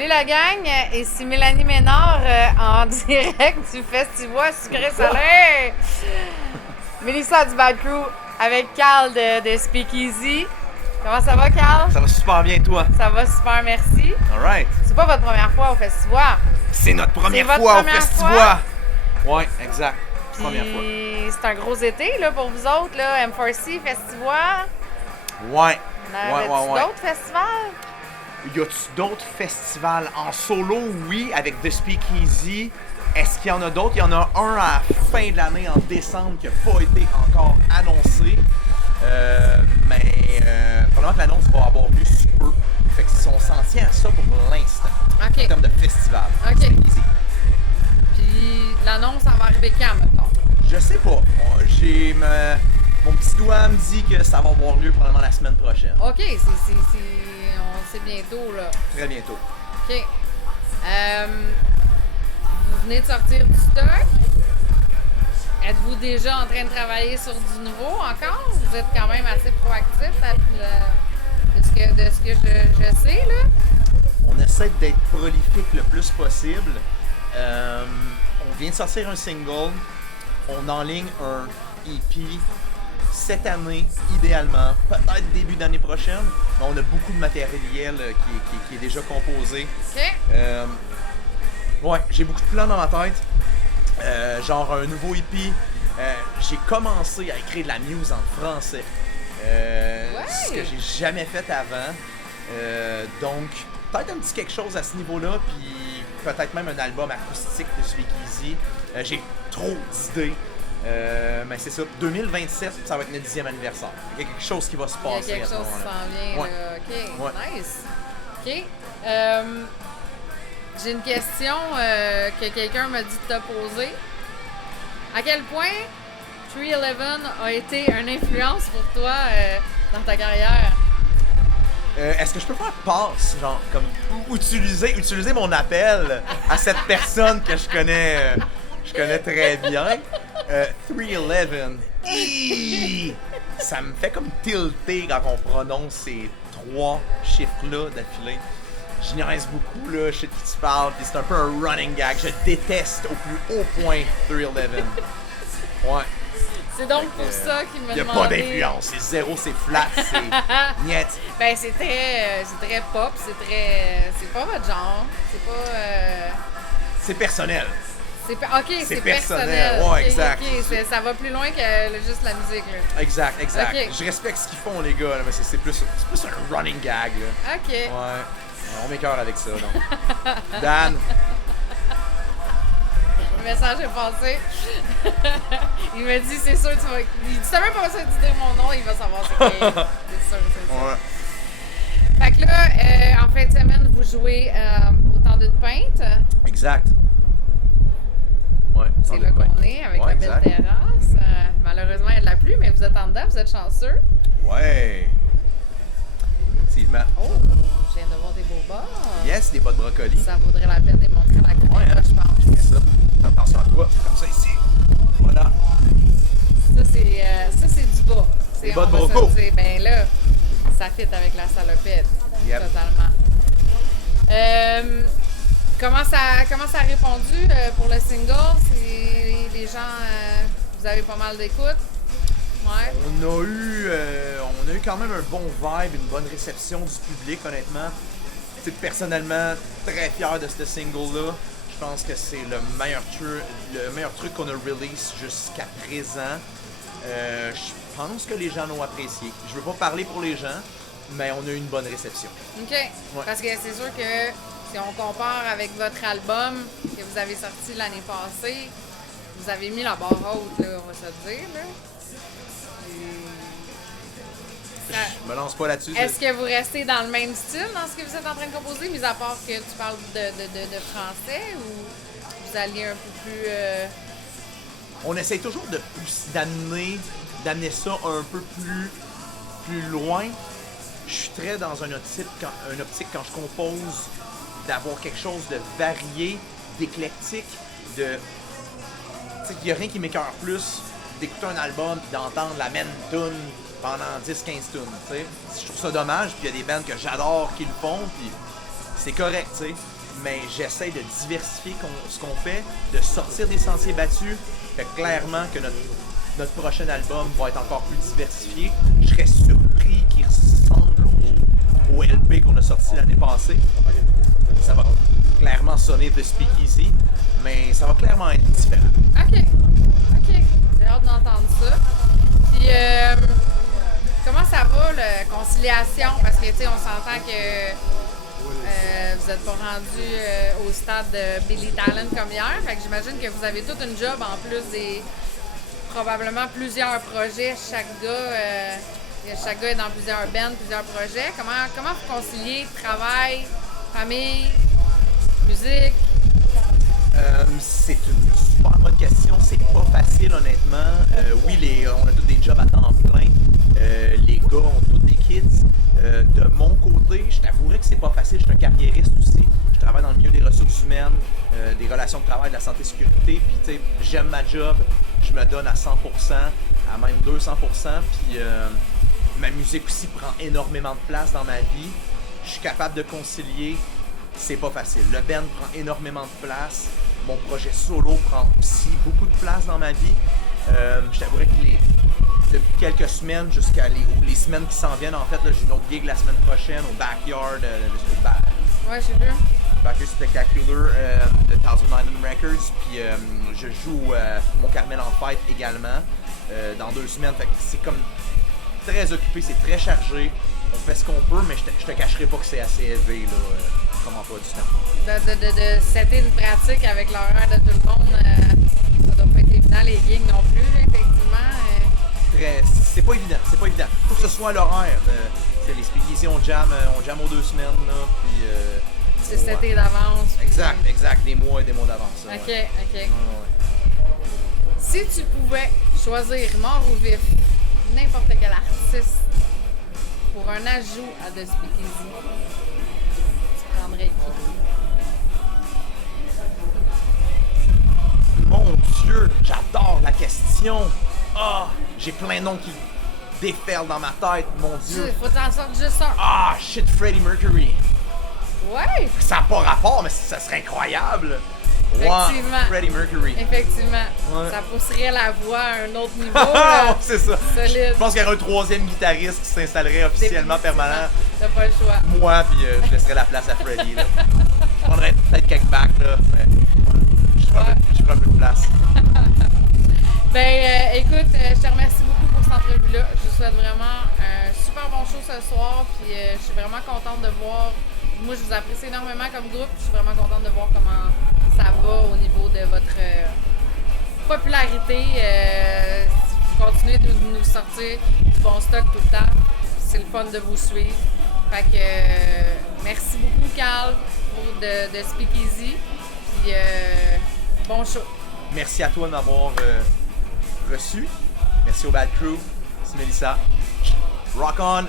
Salut la gang, ici Mélanie Ménard en direct du Festival Sucré Salé. Mélissa du Bad Crew avec Carl de Speakeasy. Comment ça va, Carl? Ça va super bien, toi? Ça va super, merci. Alright. C'est pas votre première fois au festival. C'est notre première votre fois première au festival. Ouais, exact. Première fois. Puis c'est un gros été là, pour vous autres, là, M4C, Festival. Ouais. Ouais. D'autres festivals? Y a-tu d'autres festivals en solo? Oui, avec The Speakeasy. Est-ce qu'il y en a d'autres? Il y en a un à la fin de l'année, en décembre, qui n'a pas été encore annoncé. Mais probablement que l'annonce va avoir lieu sous peu. Fait que on s'en tient à ça pour l'instant. OK. En termes de festival. OK. Speakeasy. Puis l'annonce, ça va arriver quand, mettons? Je sais pas. Mon petit doigt me dit que ça va avoir lieu probablement la semaine prochaine. OK, on sait bientôt, là. Très bientôt. OK. Vous venez de sortir du stock. Êtes-vous déjà en train de travailler sur du nouveau encore? Vous êtes quand même assez proactif de ce que je sais, là. On essaie d'être prolifique le plus possible. On vient de sortir un single. On enligne un EP cette année, idéalement. Peut-être début d'année prochaine. Mais on a beaucoup de matériel qui est déjà composé. OK. Ouais, j'ai beaucoup de plans dans ma tête. Genre un nouveau EP. J'ai commencé à écrire de la muse en français. Ce que j'ai jamais fait avant. Donc, peut-être un petit quelque chose à ce niveau-là, puis peut-être même un album acoustique de Speakeasy. J'ai trop d'idées. Mais c'est ça, 2027, ça va être notre 10e anniversaire. Il y a quelque chose qui va se passer. Il y a quelque chose qui s'en vient, ouais. là. OK, Ouais. nice. OK. J'ai une question que quelqu'un m'a dit de te poser. À quel point 311 a été une influence pour toi dans ta carrière? Est-ce que je peux faire passe, genre, comme, ou utiliser mon appel à cette personne que je connais très bien? 311. Hi! Ça me fait comme tilter quand on prononce ces trois chiffres-là d'affilée. Je niaise beaucoup, là, je sais de qui tu parles, puis c'est un peu un running gag. Je déteste au plus haut point 311. Ouais. C'est donc pour ça qu'il me demandait... Il n'y a pas d'influence, c'est zéro, c'est flat, c'est niet. Ben c'est très pop, c'est pas votre genre, c'est pas... C'est personnel. OK, c'est personnel. personnel, ouais, OK, exact. OK, ça va plus loin que juste la musique, là. Exact. Ok. Je respecte ce qu'ils font, les gars, là, mais c'est plus un running gag, là. OK. Ouais. On m'écoeure avec ça, non. Dan. Le message est passé. Il m'a dit, c'est sûr, tu vas... Il dit, t'as même pas besoin de dire mon nom, il va savoir c'est qui. C'est sûr. Ouais. Fait que là, en fin de semaine, vous jouez au Temps d'une Pinte. Exact. Ouais. C'est là qu'on est, avec la belle terrasse. Malheureusement, il y a de la pluie, mais vous êtes en dedans, vous êtes chanceux. Ouais. Effectivement. Oh, je viens de voir des beaux bas. Yes, des bas de brocoli. Ça vaudrait la peine de montrer la caméra, Ouais, hein? je pense. Je fais ça. Fais attention à toi, comme ça ici. Voilà. Ça, c'est du bas. Des bas de on va broco. se dire, ben là, ça fit avec la salopette. Yep. Totalement. Comment ça a répondu pour le single? Les gens, vous avez pas mal d'écoute? Ouais. On a eu quand même un bon vibe, une bonne réception du public, honnêtement. T'sais, personnellement, très fier de ce single-là. Je pense que c'est le meilleur truc qu'on a release jusqu'à présent. Je pense que les gens l'ont apprécié. Je veux pas parler pour les gens, mais on a eu une bonne réception. OK. Ouais. Parce que c'est sûr que si on compare avec votre album que vous avez sorti l'année passée, vous avez mis la barre haute, là, on va se le dire, là. Je me lance pas là-dessus. Est-ce que vous restez dans le même style dans ce que vous êtes en train de composer, mis à part que tu parles de français, ou vous alliez un peu plus... On essaie toujours d'amener ça un peu plus loin. Je suis très dans un optique quand je compose d'avoir quelque chose de varié, d'éclectique, il n'y a rien qui m'écoeure plus d'écouter un album et d'entendre la même tune pendant 10-15 tunes. Je trouve ça dommage, puis il y a des bands que j'adore qui le font, puis c'est correct, tu sais. Mais j'essaie de diversifier ce qu'on fait, de sortir des sentiers battus. Fait que clairement que notre prochain album va être encore plus diversifié. Je serais surpris qu'il ressemble au LP qu'on a sorti l'année passée. Ça va clairement sonner The Speakeasy, mais ça va clairement être différent. OK. OK. J'ai hâte d'entendre ça. Puis, comment ça va, la conciliation? Parce que, tu sais, on s'entend que vous n'êtes pas rendu au stade de Billy Talent comme hier. Fait que j'imagine que vous avez tout une job en plus des probablement plusieurs projets. Chaque gars est dans plusieurs bands, plusieurs projets. Comment vous conciliez travail, famille, musique? C'est une super bonne question. C'est pas facile, honnêtement. Oui, on a tous des jobs à temps plein. Les gars ont tous des kids. De mon côté, je t'avouerais que c'est pas facile. Je suis un carriériste aussi. Je travaille dans le milieu des ressources humaines, des relations de travail, de la santé-sécurité. Puis, tu sais, j'aime ma job. Je me donne à 100%, à même 200%. Puis, ma musique aussi prend énormément de place dans ma vie. Je suis capable de concilier. C'est pas facile. Le band prend énormément de place. Mon projet solo prend aussi beaucoup de place dans ma vie. Je t'avouerais que depuis quelques semaines jusqu'à les semaines qui s'en viennent, en fait, là, j'ai une autre gig la semaine prochaine au Backyard. Ouais, j'ai vu. Backyard Spectacular de Thousand Island Records. Puis je joue Mon Carmel en fête également dans 2 semaines. Fait que c'est comme très occupé, c'est très chargé. On fait ce qu'on peut, mais je te cacherai pas que c'est assez élevé là, comme emploi du temps. De setter une pratique avec l'horaire de tout le monde, ça doit pas être évident, les gigs non plus, là, effectivement. C'est pas évident, c'est pas évident. Faut que ce soit à l'horaire. C'est les speakeasy, on jam aux 2 semaines, là, puis... c'est seté d'avance. Exact, des mois et des mois d'avance. OK, ouais. OK. Ouais. Si tu pouvais choisir mort ou vif, n'importe quel artiste pour un ajout à The Speakeasy, tu prendrais qui? Mon Dieu, j'adore la question. Ah, j'ai plein de noms qui déferlent dans ma tête, mon Dieu. Faut t'en sortir juste un. Ah, shit, Freddie Mercury. Ouais! Ça n'a pas rapport, mais ça serait incroyable. Effectivement. Wow, Freddie Mercury. Effectivement. Ouais. Ça pousserait la voix à un autre niveau. Là. C'est ça. Solide. Je pense qu'il y aurait un 3e guitariste qui s'installerait officiellement permanent. T'as pas le choix. Moi, puis je laisserais la place à Freddie. Là. Je prendrais peut-être quelques bacs, là, mais je ferais un peu de place. Ben, écoute, je te remercie beaucoup pour cette entrevue-là. Je vous souhaite vraiment un super bon show ce soir. Puis je suis vraiment contente de voir. Moi, je vous apprécie énormément comme groupe. Je suis vraiment contente de voir comment ça va au niveau de votre popularité. Vous continuez de nous sortir du bon stock tout le temps. C'est le fun de vous suivre. Fait que merci beaucoup, Carl, pour de Speakeasy. Puis bon show. Merci à toi de m'avoir reçu. Merci au Bad Crew. C'est Mélissa. Rock on!